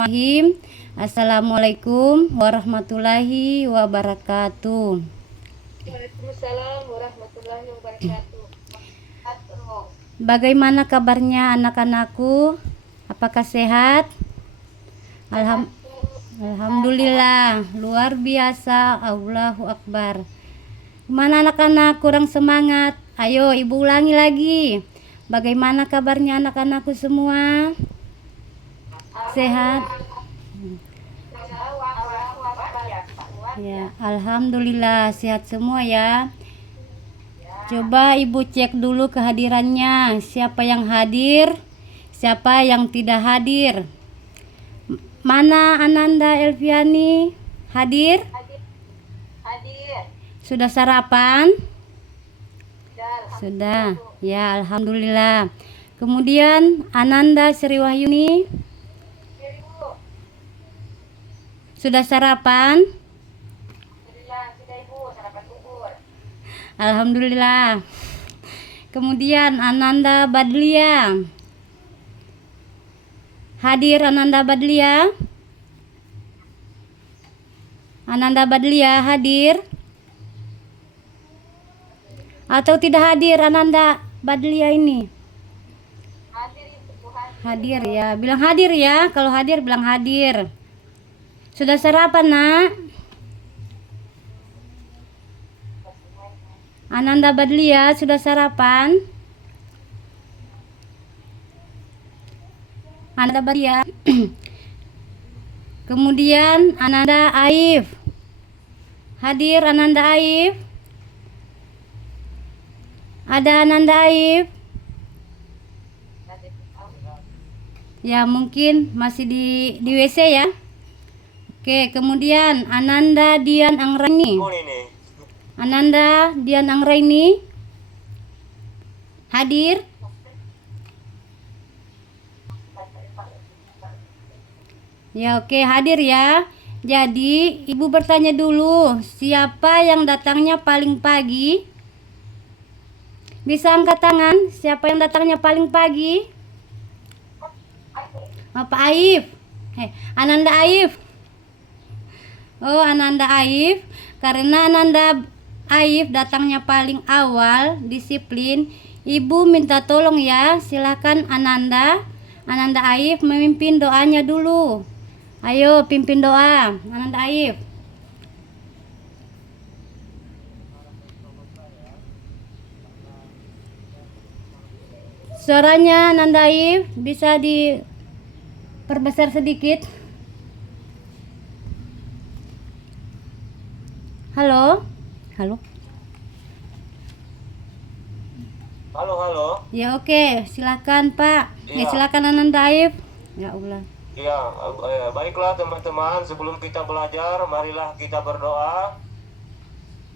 Bismillahirrahmanirrahim. Assalamualaikum warahmatullahi wabarakatuh. Waalaikumsalam warahmatullahi wabarakatuh. Bagaimana kabarnya anak-anakku? Apakah sehat? Alhamdulillah, luar biasa. Allahu Akbar. Gimana anak-anak, kurang semangat? Ayo ibu ulangi lagi. Bagaimana kabarnya anak-anakku semua? Sehat? Ya, alhamdulillah sehat semua ya. Coba ibu cek dulu kehadirannya. Siapa yang hadir? Siapa yang tidak hadir? Mana Ananda Elviani? Hadir? Hadir. Sudah sarapan? Sudah. Sudah. Ya, alhamdulillah. Kemudian Ananda Sri Wahyuni, Ibu. sudah sarapan? Alhamdulillah sudah Ibu sarapan bubur. Alhamdulillah. Kemudian Ananda Badlia. Hadir Ananda Badlia? Ananda Badlia hadir? Atau tidak hadir Ananda Badlia ini? Hadir Ibu hadir. Hadir ya. Bilang hadir ya. Kalau hadir bilang hadir. Sudah sarapan, Nak? Ananda Badlia sudah sarapan? Ananda Badlia. Kemudian Ananda Aif. Hadir Ananda Aif? Ada Ananda Aif? Ya, mungkin masih di WC ya. Oke, kemudian Ananda Dian Anggraini. Ananda Dian Anggraini hadir? Ya, oke, hadir ya. Jadi ibu bertanya dulu, siapa yang datangnya paling pagi? Bisa angkat tangan. Siapa yang datangnya paling pagi? Pak Aif. Ananda Aif. Oh, Ananda Aif. Karena Ananda Aif datangnya paling awal, disiplin, ibu minta tolong ya. Silakan Ananda Aif memimpin doanya dulu. Ayo pimpin doa Ananda Aif. Suaranya Ananda Aif bisa diperbesar sedikit. Halo? Halo? Halo. Ya, oke, silakan Pak. Ya, Iya. silakan Ananda Aif. Ya Allah. Ya, baiklah teman-teman, sebelum kita belajar, marilah kita berdoa.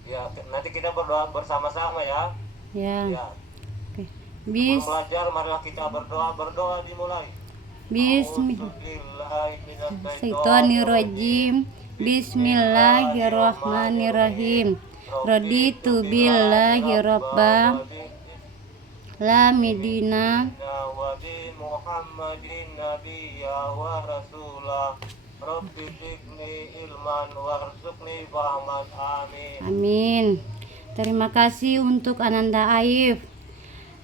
Ya, nanti kita berdoa bersama-sama ya. Ya. Ya, Oke. sebelum belajar, marilah kita berdoa. Berdoa dimulai. Bismillahirrahmanirrahim. Bismillahirrahmanirrahim. Raditu billahi rabba la midina Wa bi Muhammadin nabiyya wa rasulah. Rabbi zidni ilman warzuqni fahman. Amin. Amin. Terima kasih untuk Ananda Aif.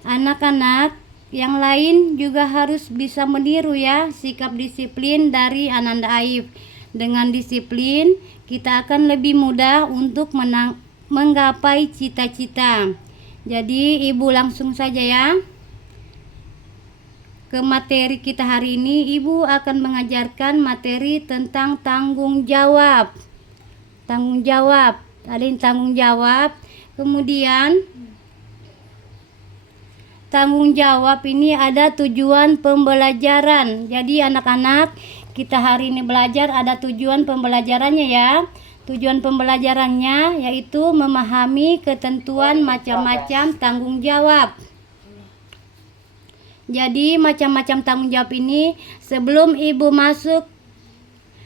Anak-anak yang lain juga harus bisa meniru ya sikap disiplin dari Ananda Aif. Dengan disiplin kita akan lebih mudah untuk menggapai cita-cita. Jadi ibu langsung saja ya ke materi kita hari ini. Ibu akan mengajarkan materi tentang tanggung jawab. Tanggung jawab. Ada yang tanggung jawab. Kemudian tanggung jawab ini ada tujuan pembelajaran. Jadi anak-anak, kita hari ini belajar ada tujuan pembelajarannya ya. Tujuan pembelajarannya yaitu memahami ketentuan macam-macam tanggung jawab. Jadi macam-macam tanggung jawab ini, sebelum ibu masuk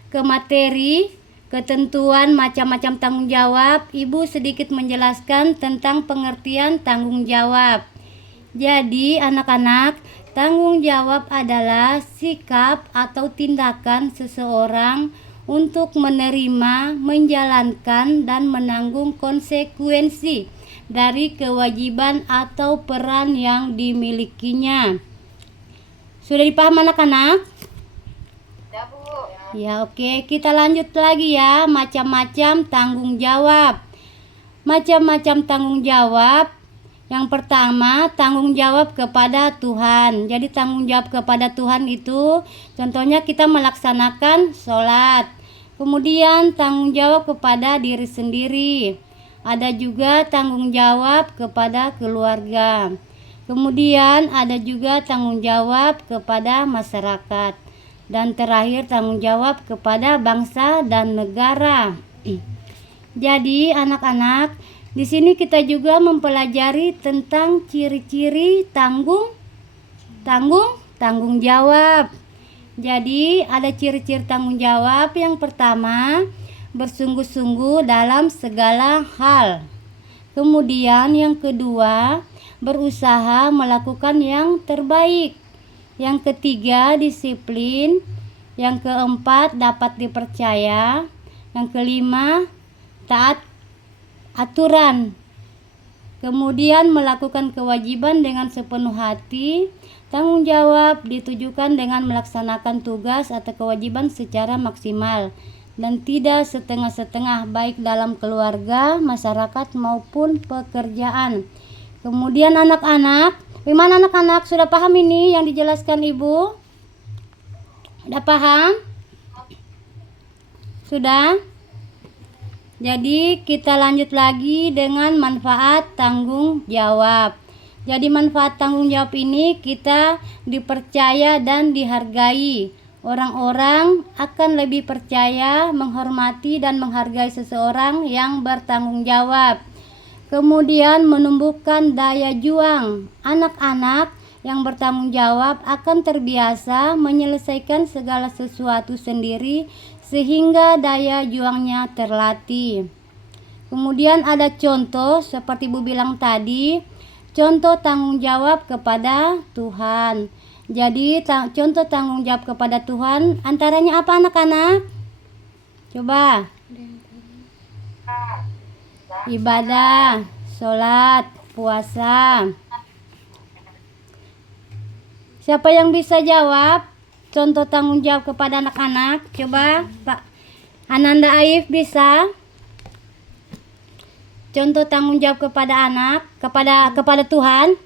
ke materi ketentuan macam-macam tanggung jawab, ibu sedikit menjelaskan tentang pengertian tanggung jawab. Jadi anak-anak, Tanggung jawab adalah sikap atau tindakan seseorang untuk menerima, menjalankan, dan menanggung konsekuensi dari kewajiban atau peran yang dimilikinya. Sudah dipaham anak-anak? Ya, Bu. Ya, oke. Kita lanjut lagi ya. Macam-macam tanggung jawab. Macam-macam tanggung jawab. Yang pertama, tanggung jawab kepada Tuhan. Jadi tanggung jawab kepada Tuhan itu contohnya kita melaksanakan sholat. Kemudian tanggung jawab kepada diri sendiri. Ada juga tanggung jawab kepada keluarga. Kemudian ada juga tanggung jawab kepada masyarakat. Dan terakhir tanggung jawab kepada bangsa dan negara. Jadi anak-anak, di sini kita juga mempelajari tentang ciri-ciri tanggung jawab. Jadi ada ciri-ciri tanggung jawab. Yang pertama, bersungguh-sungguh dalam segala hal. Kemudian yang kedua, berusaha melakukan yang terbaik. Yang ketiga, disiplin. Yang keempat, dapat dipercaya. Yang kelima, taat aturan. Kemudian melakukan kewajiban dengan sepenuh hati. Tanggung jawab ditujukan dengan melaksanakan tugas atau kewajiban secara maksimal dan tidak setengah-setengah, baik dalam keluarga, masyarakat maupun pekerjaan. Kemudian anak-anak, gimana anak-anak, sudah paham ini yang dijelaskan Ibu? Sudah paham? Sudah? Jadi kita lanjut lagi dengan manfaat tanggung jawab. Jadi manfaat tanggung jawab ini kita dipercaya dan dihargai. Orang-orang akan lebih percaya, menghormati dan menghargai seseorang yang bertanggung jawab. Kemudian menumbuhkan daya juang. Anak-anak yang bertanggung jawab akan terbiasa menyelesaikan segala sesuatu sendiri sehingga daya juangnya terlatih. Kemudian ada contoh seperti Ibu bilang tadi, contoh tanggung jawab kepada Tuhan. Jadi contoh tanggung jawab kepada Tuhan antaranya apa anak-anak? Coba. Ibadah, sholat, puasa. Siapa yang bisa jawab contoh tanggung jawab kepada anak-anak? Coba Pak Ananda Aif bisa. Contoh tanggung jawab kepada anak, kepada Tuhan.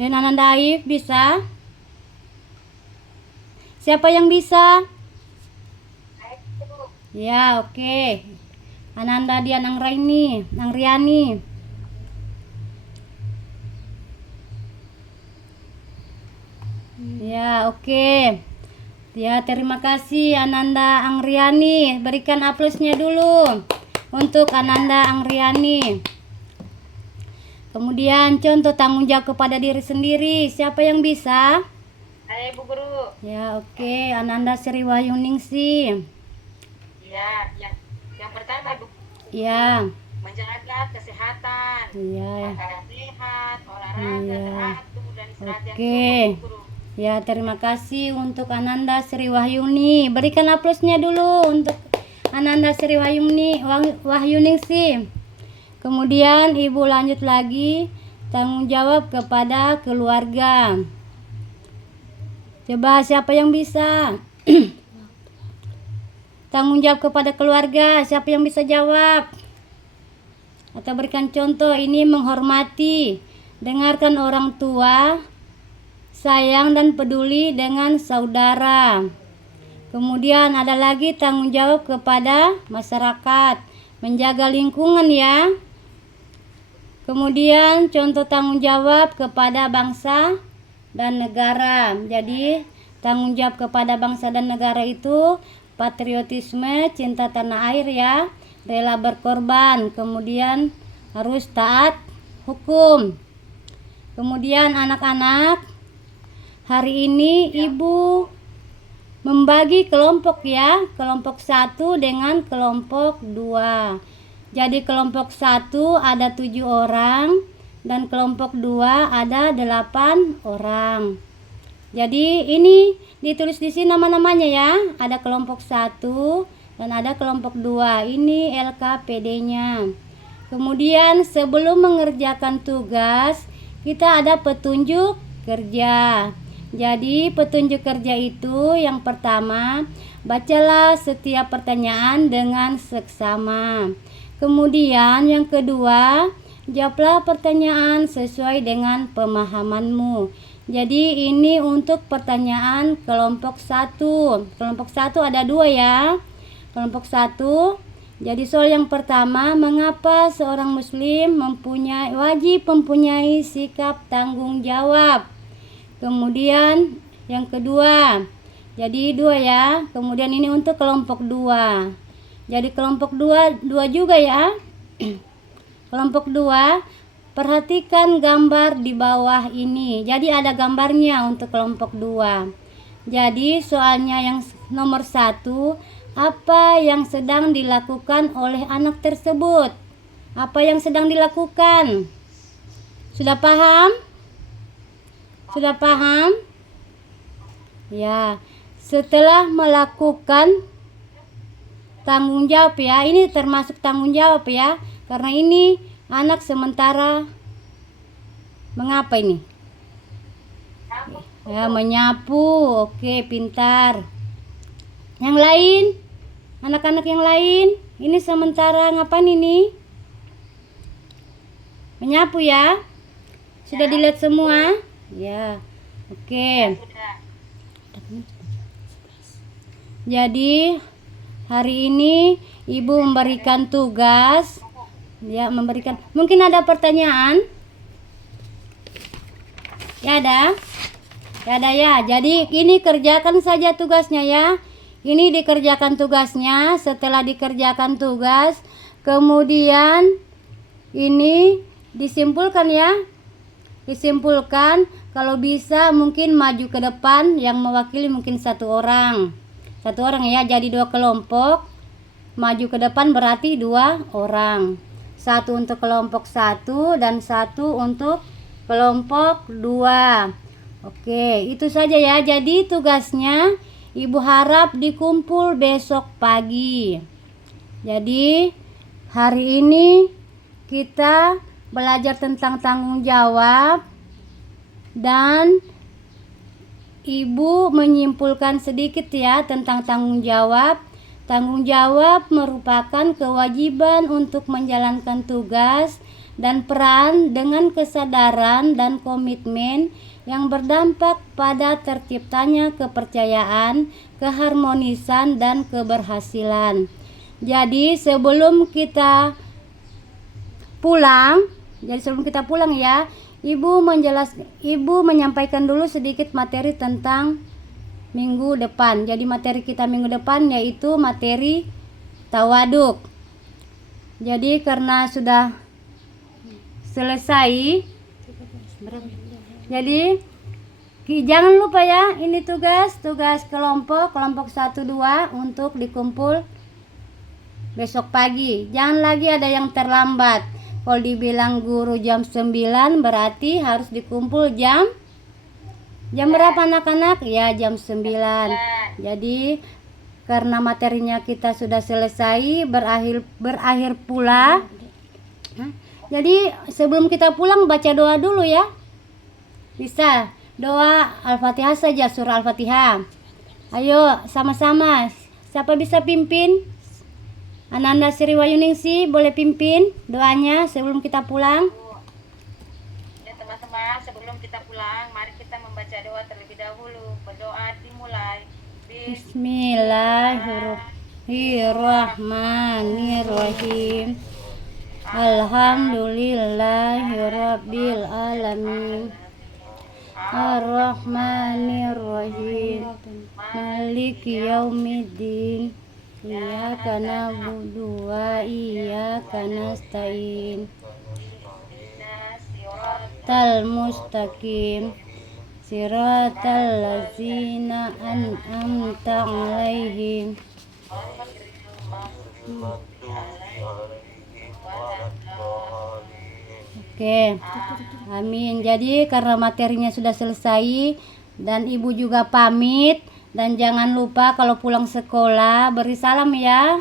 Dan Ananda Aif bisa. Siapa yang bisa? Ya, oke. Ananda Dian Angriani. Ya, oke. Ya, terima kasih Ananda Angriani. Berikan aplausnya dulu untuk Ananda Angriani. Kemudian contoh tanggung jawab kepada diri sendiri. Siapa yang bisa? Hai, Bu Guru. Ya, oke. Ananda Sri Wahyuningsi. Ya, yang pertama, Bu, Ya. menjaga kesehatan. Iya. Makanan sehat, olahraga Iya. teratur dan istirahat yang Oke. cukup, Bu Guru. Ya, terima kasih untuk Ananda Sri Wahyuni. Berikan aplausnya dulu untuk Ananda Sri Wahyuningsi. Kemudian Ibu lanjut lagi, tanggung jawab kepada keluarga. Coba siapa yang bisa? Tanggung jawab kepada keluarga, siapa yang bisa jawab? Atau berikan contoh, ini menghormati, dengarkan orang tua, sayang dan peduli dengan saudara. Kemudian ada lagi tanggung jawab kepada masyarakat, menjaga lingkungan ya. Kemudian contoh tanggung jawab kepada bangsa dan negara. Jadi tanggung jawab kepada bangsa dan negara itu patriotisme, cinta tanah air ya, rela berkorban, kemudian harus taat hukum. Kemudian anak-anak, hari ini Ibu membagi kelompok ya, kelompok 1 dengan kelompok 2. Jadi kelompok 1 ada 7 orang dan kelompok 2 ada 8 orang. Jadi ini ditulis di sini nama-namanya ya. Ada kelompok 1 dan ada kelompok 2. Ini LKPD-nya. Kemudian sebelum mengerjakan tugas, kita ada petunjuk kerja. Jadi petunjuk kerja itu yang pertama, bacalah setiap pertanyaan dengan seksama. Kemudian yang kedua, jawablah pertanyaan sesuai dengan pemahamanmu. Jadi ini untuk pertanyaan kelompok 1. Kelompok 1 ada 2 ya. Kelompok 1. Jadi soal yang pertama, mengapa seorang muslim wajib mempunyai sikap tanggung jawab. Kemudian yang kedua, jadi 2 ya. Kemudian ini untuk kelompok 2. Jadi kelompok 2 juga ya. Kelompok 2, perhatikan gambar di bawah ini. Jadi ada gambarnya untuk kelompok 2. Jadi soalnya yang nomor 1, apa yang sedang dilakukan oleh anak tersebut? Apa yang sedang dilakukan? Sudah paham? Sudah paham? Ya, setelah melakukan tanggung jawab ya, ini termasuk tanggung jawab ya, karena ini anak sementara mengapa ini? Ya, menyapu. Oke, pintar. Yang lain, anak-anak yang lain, ini sementara ngapain ini? Menyapu ya. Sudah dilihat semua? Ya. Oke. Jadi hari ini Ibu memberikan tugas. Ya, memberikan. Mungkin ada pertanyaan? Ya ada. Ya ada ya. Jadi ini kerjakan saja tugasnya ya. Ini dikerjakan tugasnya. Setelah dikerjakan tugas, kemudian ini disimpulkan ya. Disimpulkan, kalau bisa mungkin maju ke depan, yang mewakili mungkin 1 orang. 1 orang ya. Jadi 2 kelompok. Maju ke depan berarti 2 orang. 1 untuk kelompok 1 dan 1 untuk kelompok 2. Oke, itu saja ya. Jadi tugasnya Ibu harap dikumpul besok pagi. Jadi hari ini kita belajar tentang tanggung jawab dan Ibu menyimpulkan sedikit ya tentang tanggung jawab. Tanggung jawab merupakan kewajiban untuk menjalankan tugas dan peran dengan kesadaran dan komitmen yang berdampak pada terciptanya kepercayaan, keharmonisan, dan keberhasilan. Jadi sebelum kita pulang ya, Ibu menyampaikan dulu sedikit materi tentang minggu depan. Jadi materi kita minggu depan yaitu materi tawaduk. Jadi karena sudah selesai, jadi jangan lupa ya, ini tugas kelompok 1, 2 untuk dikumpul besok pagi. Jangan lagi ada yang terlambat. Kalau dibilang guru jam 9 berarti harus dikumpul jam berapa anak-anak? Ya jam 9. Jadi karena materinya kita sudah selesai, berakhir pula. Jadi sebelum kita pulang baca doa dulu ya. Bisa doa Al-Fatihah saja, surah Al-Fatihah. Ayo sama-sama. Siapa bisa pimpin? Ananda Sri Wayuningsi boleh pimpin doanya sebelum kita pulang. Ya teman-teman, sebelum kita pulang, mari kita membaca doa terlebih dahulu. Berdoa dimulai. Bismillahirrahmanirrahim. Alhamdulillahirabbil alamin. Ar-Rahmanir-Rahim. Maliki yaumiddin. Iyyaka na'budu wa iyyaka nasta'in. Tal mustaqim. Siratal ladzina an'amta 'alaihim. Oke. Amin. Jadi karena materinya sudah selesai dan Ibu juga pamit, dan jangan lupa kalau pulang sekolah beri salam ya.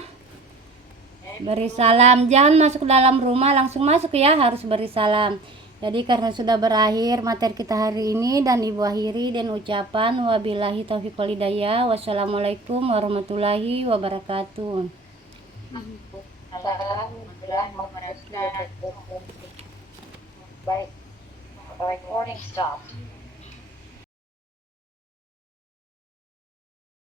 Beri salam, jangan masuk ke dalam rumah langsung masuk ya, harus beri salam. Jadi karena sudah berakhir materi kita hari ini, dan Ibu akhiri dengan ucapan wabillahi taufiq wal hidayah. Wassalamualaikum warahmatullahi wabarakatuh. Baik. Recording stop.